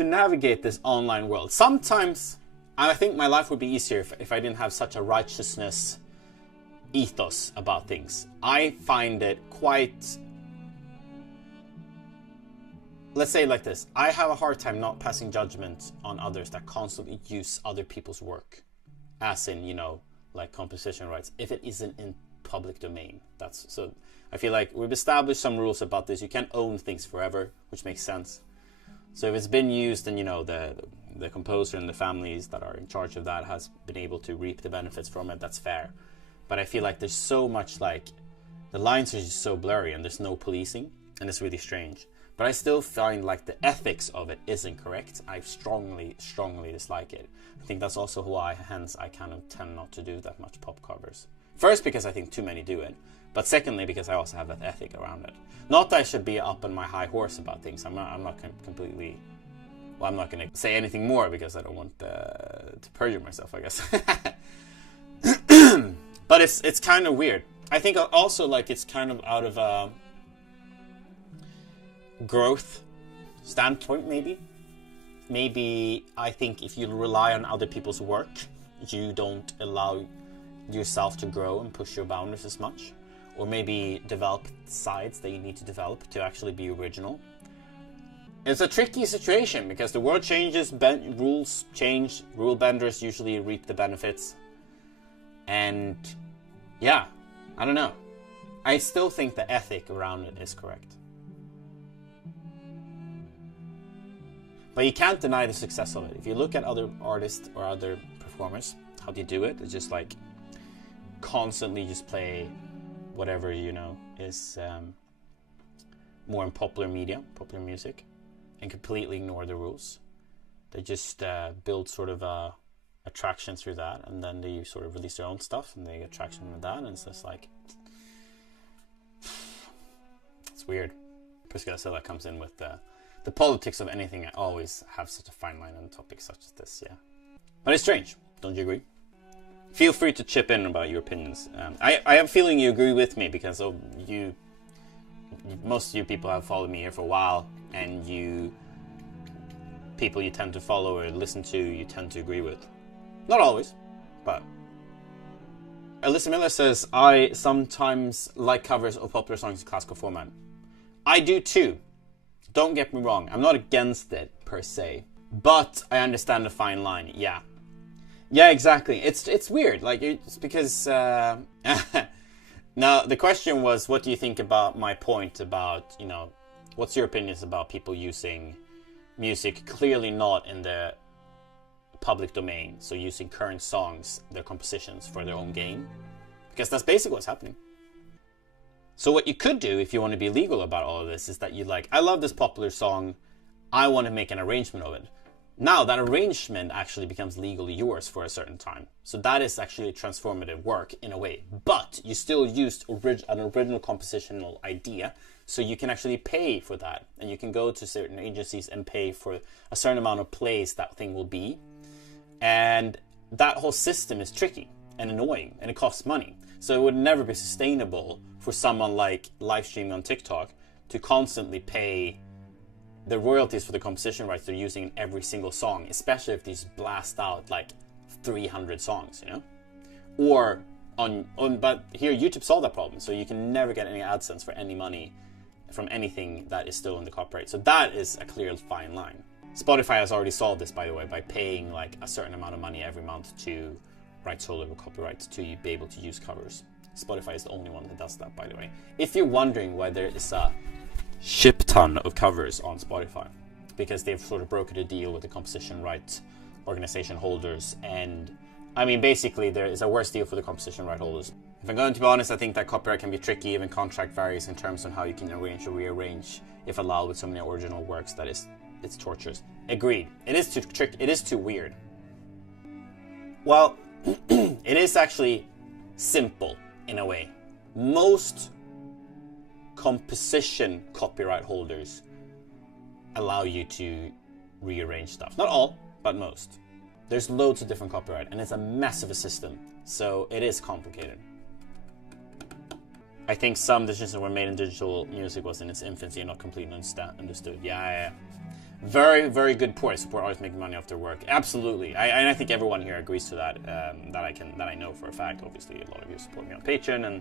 to navigate this online world. Sometimes I think my life would be easier if I didn't have such a righteousness ethos about things. I find it quite... Let's say it like this. I have a hard time not passing judgment on others that constantly use other people's work. As in, you know, like composition rights. If it isn't in public domain. So I feel like we've established some rules about this. You can't own things forever, which makes sense. So if it's been used, and you know the composer and the families that are in charge of that has been able to reap the benefits from it, that's fair. But I feel like there's so much, like, the lines are just so blurry and there's no policing, and it's really strange. But I still find like the ethics of it isn't correct. I strongly dislike it. I think that's also why, hence, I kind of tend not to do that much pop covers. First, because I think too many do it. But secondly, because I also have that ethic around it. Not that I should be up on my high horse about things. I'm not completely... Well, I'm not going to say anything more because I don't want to perjure myself, I guess. But it's kind of weird. I think also, like, it's kind of out of a growth standpoint, maybe. Maybe I think if you rely on other people's work, you don't allow yourself to grow and push your boundaries as much. Or maybe develop sides that you need to develop to actually be original. It's a tricky situation because the world changes, rules change, rule benders usually reap the benefits. And yeah, I don't know. I still think the ethic around it is correct. But you can't deny the success of it. If you look at other artists or other performers, how they do it, it's just like constantly just play whatever, you know, is more in popular media, popular music, and completely ignore the rules. They just build sort of attraction through that, and then they sort of release their own stuff, and they get traction with that, and it's just like... It's weird. Priscilla that comes in with the politics of anything. I always have such a fine line on topics such as this, yeah. But it's strange, don't you agree? Feel free to chip in about your opinions. I have a feeling you agree with me because most of you people have followed me here for a while, and people you tend to follow or listen to, you tend to agree with. Not always, but... Alyssa Miller says, I sometimes like covers of popular songs in classical format. I do too. Don't get me wrong, I'm not against it per se, but I understand the fine line, yeah. Yeah, exactly. It's weird. Like, it's because... Now, the question was, what do you think about my point about, you know, what's your opinions about people using music clearly not in the public domain, so using current songs, their compositions, for their own gain? Because that's basically what's happening. So what you could do, if you want to be legal about all of this, is that you like, I love this popular song, I want to make an arrangement of it. Now, that arrangement actually becomes legally yours for a certain time. So that is actually transformative work in a way. But you still used an original compositional idea, so you can actually pay for that. And you can go to certain agencies and pay for a certain amount of plays that thing will be. And that whole system is tricky and annoying, and it costs money. So it would never be sustainable for someone like Livestream on TikTok to constantly pay the royalties for the composition rights they're using in every single song, especially if these blast out like 300 songs, you know? Or but here YouTube solved that problem, so you can never get any AdSense for any money from anything that is still in the copyright. So that is a clear fine line. Spotify has already solved this, by the way, by paying like a certain amount of money every month to rights holder or copyright to be able to use covers. Spotify is the only one that does that, by the way. If you're wondering why there is a ship ton of covers on Spotify, because they've sort of brokered a deal with the composition right organization holders, and I mean basically there is a worse deal for the composition right holders. If I'm going to be honest, I think that copyright can be tricky. Even contract varies in terms on how you can arrange or rearrange if allowed with so many original works that it's torturous. Agreed. It is too tricky. It is too weird. Well, it is actually simple in a way. Most composition copyright holders allow you to rearrange stuff. Not all, but most. There's loads of different copyright, and it's a massive system, so it is complicated. I think some decisions that were made in digital music was in its infancy and not completely understood. Yeah. Very, very good point. I support artists making money off their work. Absolutely. I think everyone here agrees to that. That I know for a fact. Obviously, a lot of you support me on Patreon,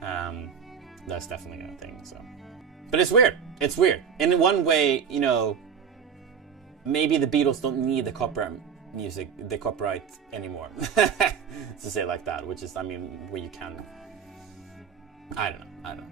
and that's definitely a thing. So, but it's weird. It's weird. In one way, you know, maybe the Beatles don't need the copyright anymore, to say it like that. Which is, I mean, where you can. I don't know.